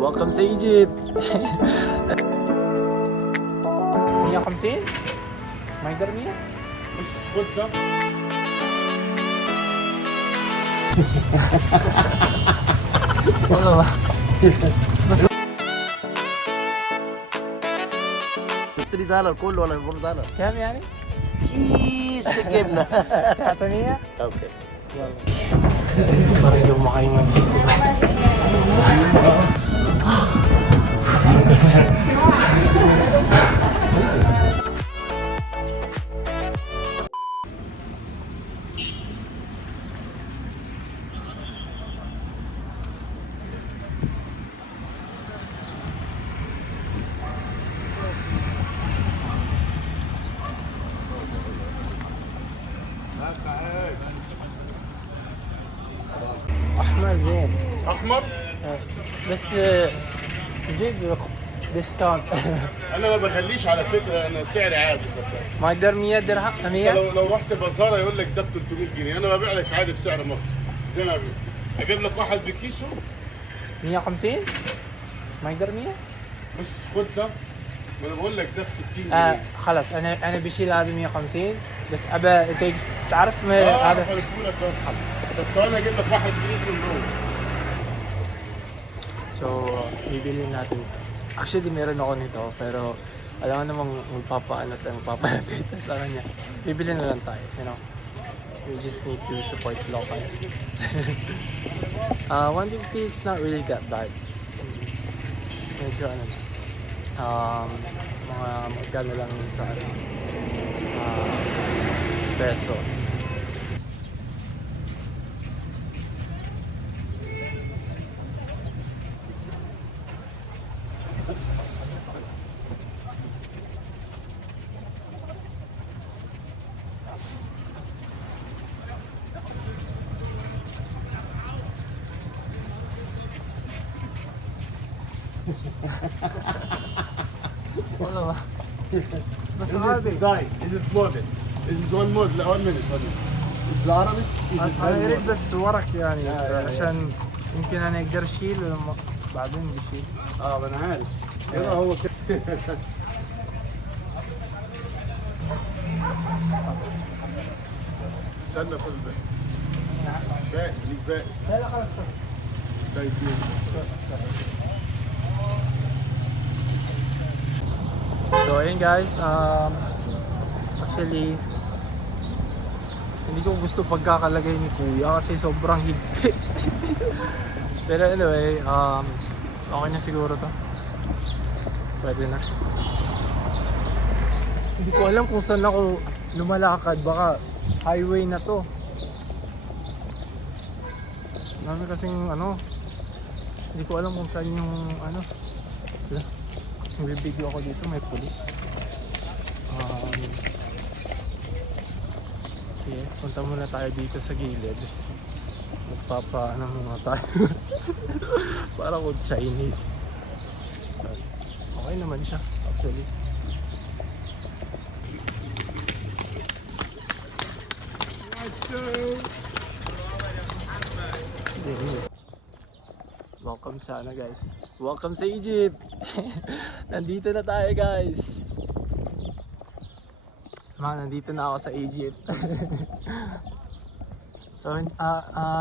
Welcome sa Egypt! Mia kamsin? May garmiya? بس خد ده. Wala ba? $3 كله ولا $4؟ كام يعني؟ كيس جبنه. تعطينيها؟ اوكي Parang yung makahingan dito. أحمر زين احمر. بس جيب ديسكاونت. انا ما بخليش على فكره، انا سعري عادي. ما يقدر 100 درهم انت 100 لو رحت بازار يقول لك ده ب 300 جنيه، انا ببيع لك عادي بسعر مصر زي ما بقول. اجيب لك واحد بكيسه 150 ما يقدر 100 بس خد ده. ما انا بقول لك ده ب 60 جنيه. خلاص انا بشيل هذا 150 بس ابى تعرف هذا خلصهولك اهو. طب ثواني اجيب لك واحد جديد من دول. So, bibili natin. Actually, meron ako nito, pero alam ko namang magpapaano tayo, magpapalapit sa kanya. Bibili na lang tayo, you know. We just need to support local. 150 is not really that bad. Medyo ano, mga magkano lang yun sa peso. Wala ba? This is design. This is model. This is one model. 1 minute. 1 minute. بالعربي. انا اريد بس ورق يعني عشان يمكن انا اقدر اشيل بعدين بشيل. ما انا عارف. كده هو كده. استنى خد الباقي. باقي ليك باقي. لا لا خلاص طيب So ayun guys, actually hindi ko gusto pagkakalagay ni Kuya kasi sobrang higpit. Pero anyway, okay na siguro to. Pwede na. Hindi ko alam kung saan ako lumalakad, baka highway na to. Marami kasing hindi ko alam kung saan yung nagbibideo ako dito, may pulis. Sige, punta muna tayo dito sa gilid. Magpapa muna tayo. Parang kung Chinese. Okay naman siya actually. Welcome sa guys. Welcome sa Egypt. Nandito na tayo guys. Nandito na ako sa Egypt. So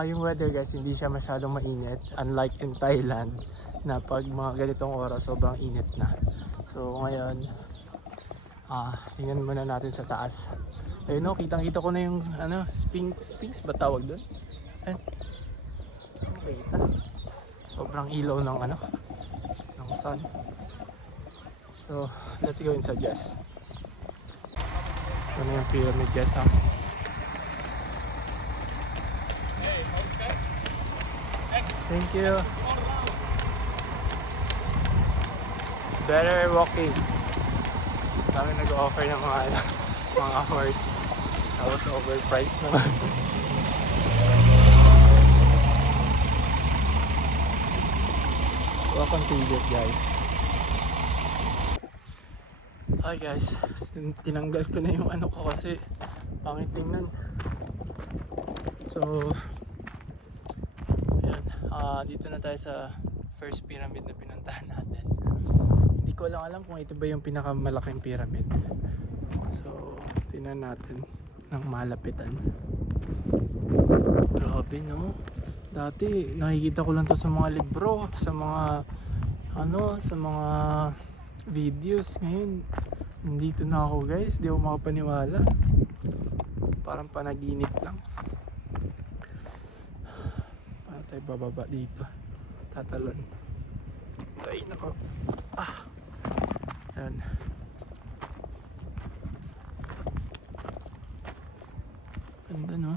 yung weather guys, hindi siya masyadong mainit, unlike in Thailand na pag mga ganitong oras sobrang init na. So ngayon tingnan muna natin sa taas. Ayun no, kitang-kita ko na yung Sphinx ba tawag doon? Kita. Sobrang ilaw ng ng sun. So, let's go inside guys. Ito na yung pyramid guys ha. Thank you. Better walking. Dami nag-offer ng mga horse. Tapos overpriced naman. Welcome to Egypt guys. Hi guys, tinanggal ko na yung ko kasi pangit tingnan. So ayan, dito na tayo sa first pyramid na pinuntahan natin. Hindi ko lang alam kung ito ba yung pinakamalaking pyramid. So, tingnan natin ng malapitan. Grabe no. Dati nakikita ko lang to sa mga libro, sa mga sa mga videos. Ngayon, nandito na ako guys. Di ako makapaniwala. Parang panaginip lang. Paano tayo bababa dito? Tatalon. Ay nako. Yan. Ganda no.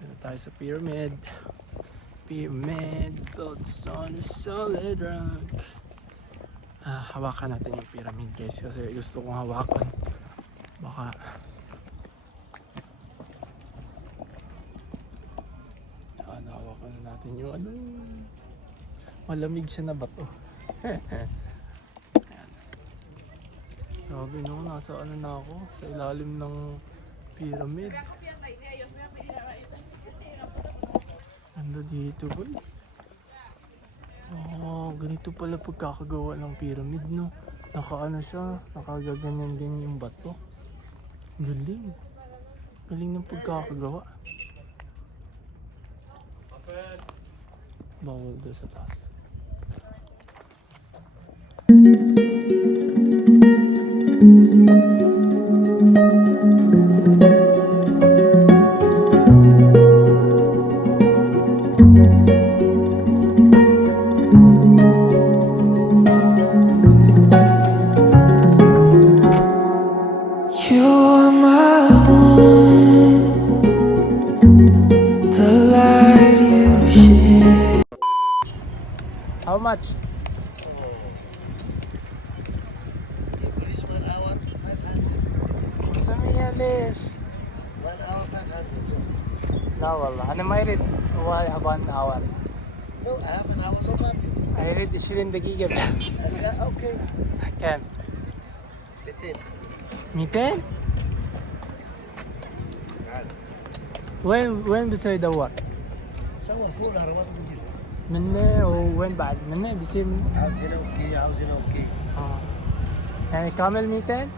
Dito tayo sa pyramid. Pyramid built on a solid rock. Hawakan natin yung pyramid guys kasi gusto kong hawakan. Baka hawakan natin yung malamig siya na bato. Ayan. Grabe no, nasa na ako sa ilalim ng pyramid. Ando dito boy. Ganito pala pagkakagawa ng pyramid no. Siya, nakagaganyan din yung bato. Galing. Galing ng pagkakagawa. Bawal doon sa taas. You are my home, the light you share. How much? Police 1 hour 500. Samia ليش؟ 1 hour 500. لا والله أنا ما أريد 1 hour. No, half an hour no problem. أريد 20 دقيقة بس. Yeah, okay. كم؟ 200. 200؟ وين بيصير يدور؟ صور فوق الاهرامات وبيجي. منه وين بعد؟ منه بيصير عاوز هنا اوكي، عاوز هنا اوكي. يعني كامل 200؟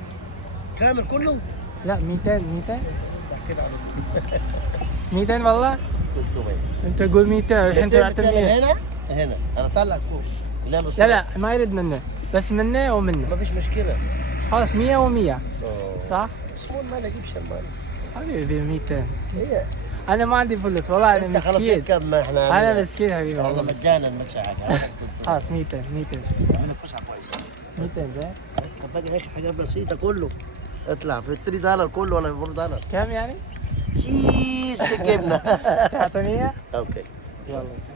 كامل كله؟ لا 200 200 كده على طول. 200 والله؟ 300. انت قول 200 الحين طلعت 100. هنا هنا انا طالع فوق. لا لا ما يريد منه بس منه ومنه. ما فيش مشكله. خلاص 100 و100 صح؟ اسمه ما اجيبش المال. حبيبي 200. هي انا ما عندي فلوس والله انا انت خلاص مسكين. كم احنا انا مسكين حبيبي والله والله. مجانا مش حاجه. خلاص 200 انا فلوسها كويس. 200 زين. باقي هيك حاجات بسيطه كله. اطلع في $3 كله ولا $4. كم يعني؟ كيس جبنه. تعطي 100؟ اوكي. يلا زين.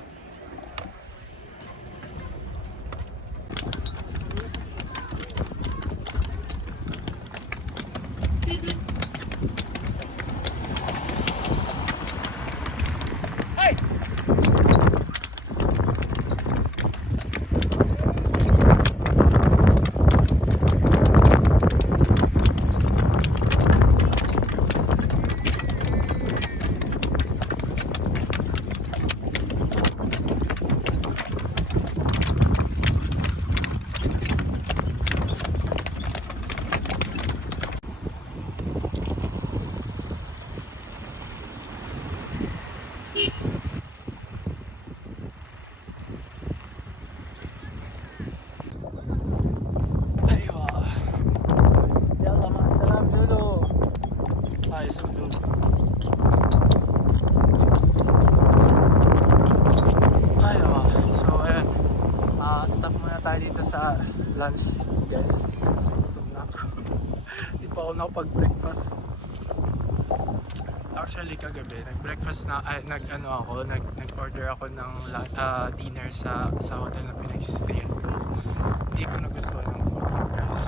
Ayos mo doon. Ay, so ayan. Stop muna tayo dito sa lunch, guys. Kasi gutom na ako. Di pa ako nakapag-breakfast. Actually, kagabi, nag-breakfast na, nag-order ako ng dinner sa hotel na pinag-stayan ko. Hindi ko nagustuhan yung food, guys.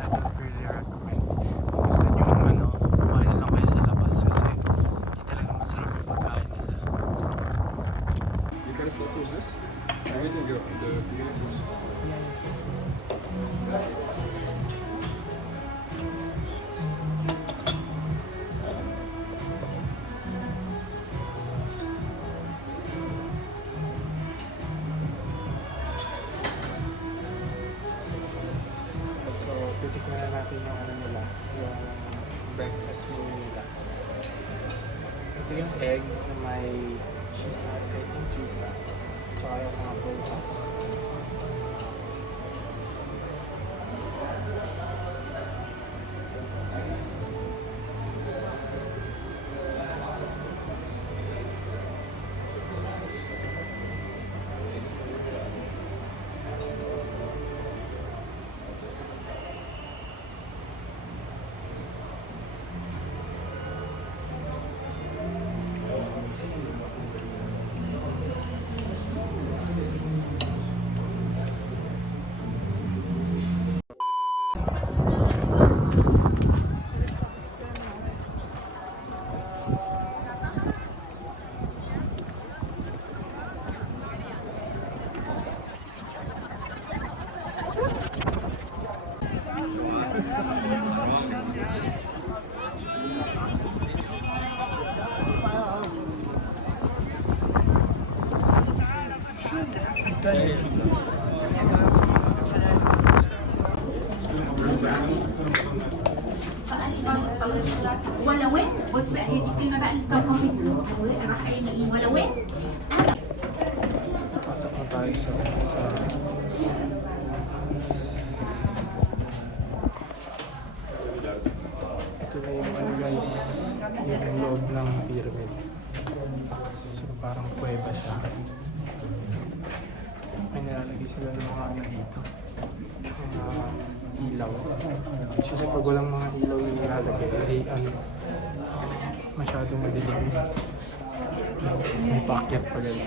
I don't really recommend. Kung gusto nyo, kumain na lang kayo sa labas kasi hindi talaga masarap yung pagkain nila. You guys look who's this? So, titikman na natin yung ano nila, yung breakfast menu nila. Ito yung egg na may cheese, I think cheese. Tsaka yung mga prutas. ولا وين بص بقى هي دي الكلمه بقى اللي استوقفتني راح قايل ايه ولا وين Pasok na tayo sa ito na yung ano guys, yung loob ng pyramid. So parang kuweba siya. May nilalagay sila ng mga ano dito, mga ilaw. Kasi pag walang mga ilaw yung nilalagay, ay ano, masyadong madilim. May paakyat pa guys.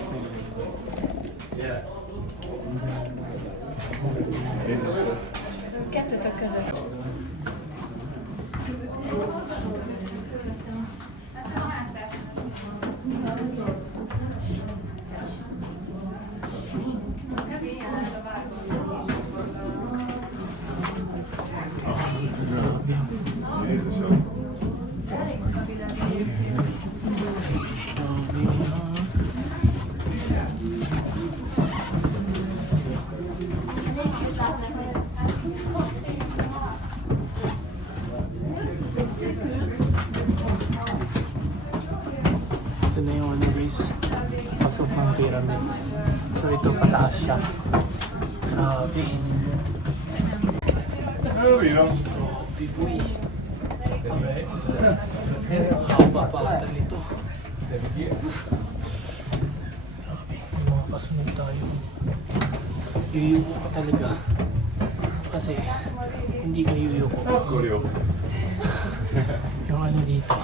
Ito na yung ano guys, pasok ng pyramid. So ito pataas siya. Grabe. Grabe boy. Haba pa ata nito. Grabe, may mga kasunod tayo. Yuyuko ka talaga. Kasi hindi ka yuyuko. Yung ano dito.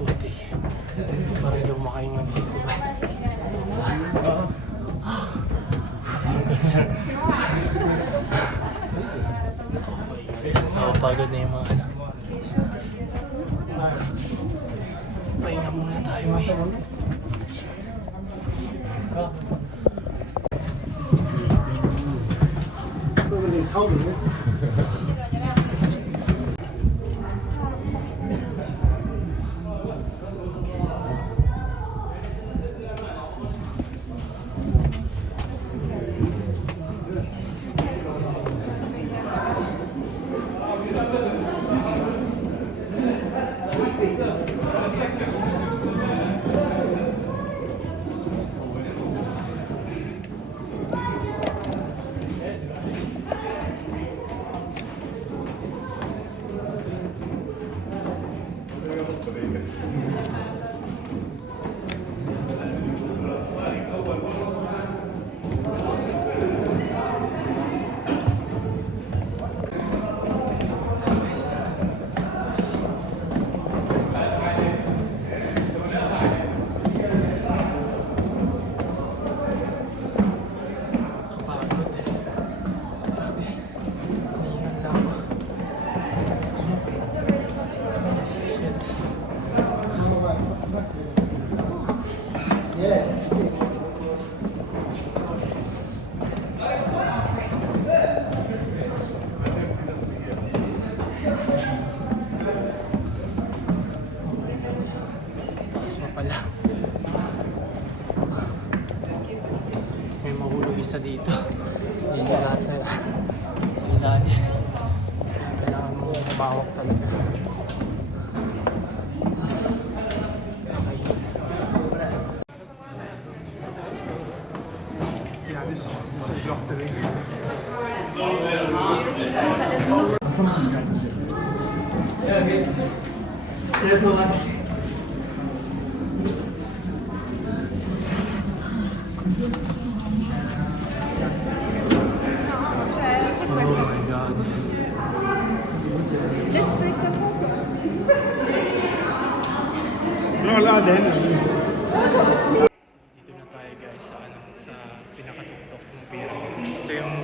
Puti. Parang hindi ako makahinga dito. Oh my God. Nakapagod na yung mga anak. Pahinga muna tayo may. Oh my God. Dito na tayo guys sa sa pinakatuktok ng pyramid. Ito yung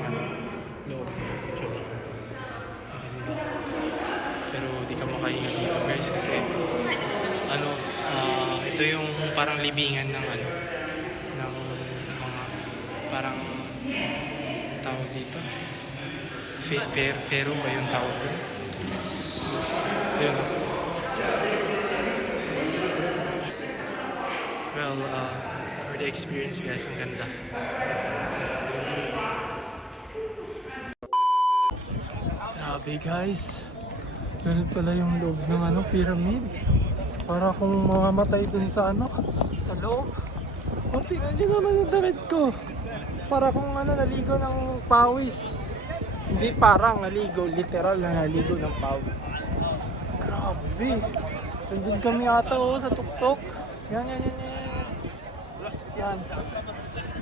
loob actually. Maganda. Pero di ka makahinga dito guys kasi ito yung parang libingan ng ng mga parang tawag dito. Pero ba yung tawag doon? Yun. Well, for the experience guys, ang ganda. Grabe guys. Ganun pala yung loob ng pyramid. Para kung mamamatay dun sa sa loob. O, tingnan nyo naman yung damit ko. Para kung naligo ng pawis. Hindi parang naligo, literal na naligo ng pawis. Grabe. Nandun kami ata sa tuktok. Yan. Yan.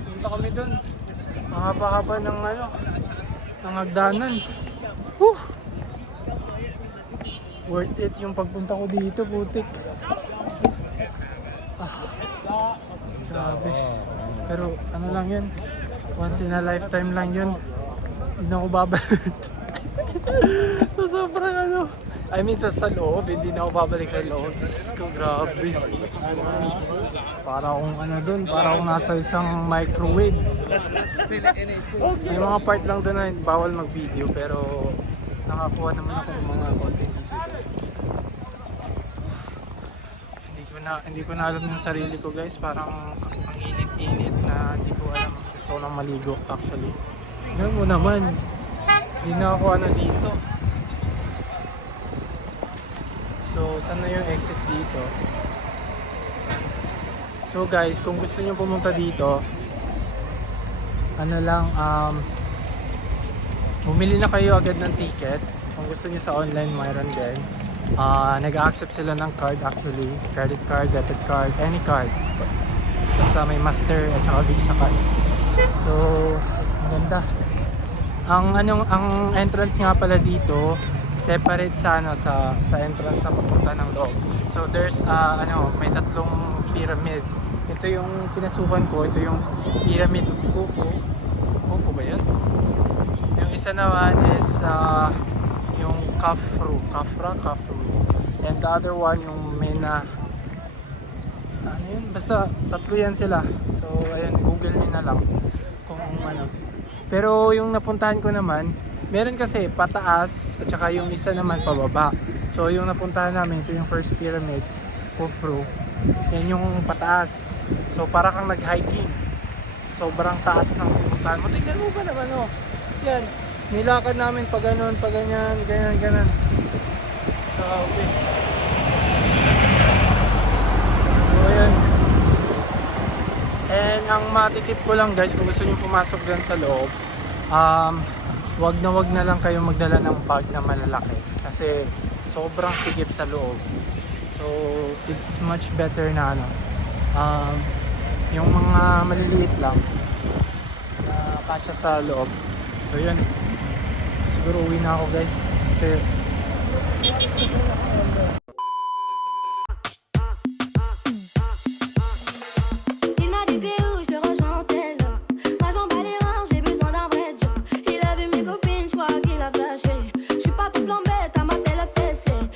Punta kami dun. Ang haba-haba ng ng hagdanan. Whew! Worth it yung pagpunta ko dito, putik. Grabe. Pero lang yun. Once in a lifetime lang yun. Hindi na ako babalik. So sobrang I mean sa loob, hindi na ako babalik sa loob. Diyos ko, grabe. Para akong dun, para akong nasa isang microwave. May mga part lang dun na bawal mag-video pero nakakuha naman ako ng mga content video. Hindi ko na alam yung sarili ko guys, parang ang init-init na hindi ko alam. Gusto ko nang maligo actually. Ngayon mo naman, hindi na ako dito. So, saan na yung exit dito? So guys, kung gusto niyo pumunta dito, bumili na kayo agad ng ticket. Kung gusto niyo sa online, mayroon din. Nag-accept sila ng card actually. Credit card, debit card, any card. Basta may Master at saka Visa card. So, ang ganda. Ang entrance nga pala dito, separate sa entrance sa papunta ng loob. So there's may tatlong pyramid. Ito yung pinasukan ko, ito yung Pyramid of Khufu. Khufu ba 'yan? Yung isa naman is yung Khafru. And the other one yung Mena. Basta tatlo yan sila. So ayun, Google niyo na lang kung Pero yung napuntahan ko naman, meron kasi pataas at saka yung isa naman pababa. So yung napuntahan namin, ito yung first pyramid, Khufru. Yan yung pataas. So para kang nag-hiking. Sobrang taas ng pupuntahan mo. Tingnan mo ba naman Yan. Nilakad namin pa ganun, pa ganyan, ganyan. So okay. So ayan. And ang matitip ko lang guys, kung gusto nyo pumasok dyan sa loob, wag na lang kayo magdala ng bag na malalaki kasi sobrang sigip sa loob. So it's much better na yung mga maliliit lang na kasya sa loob. So yun, siguro uwi na ako guys kasi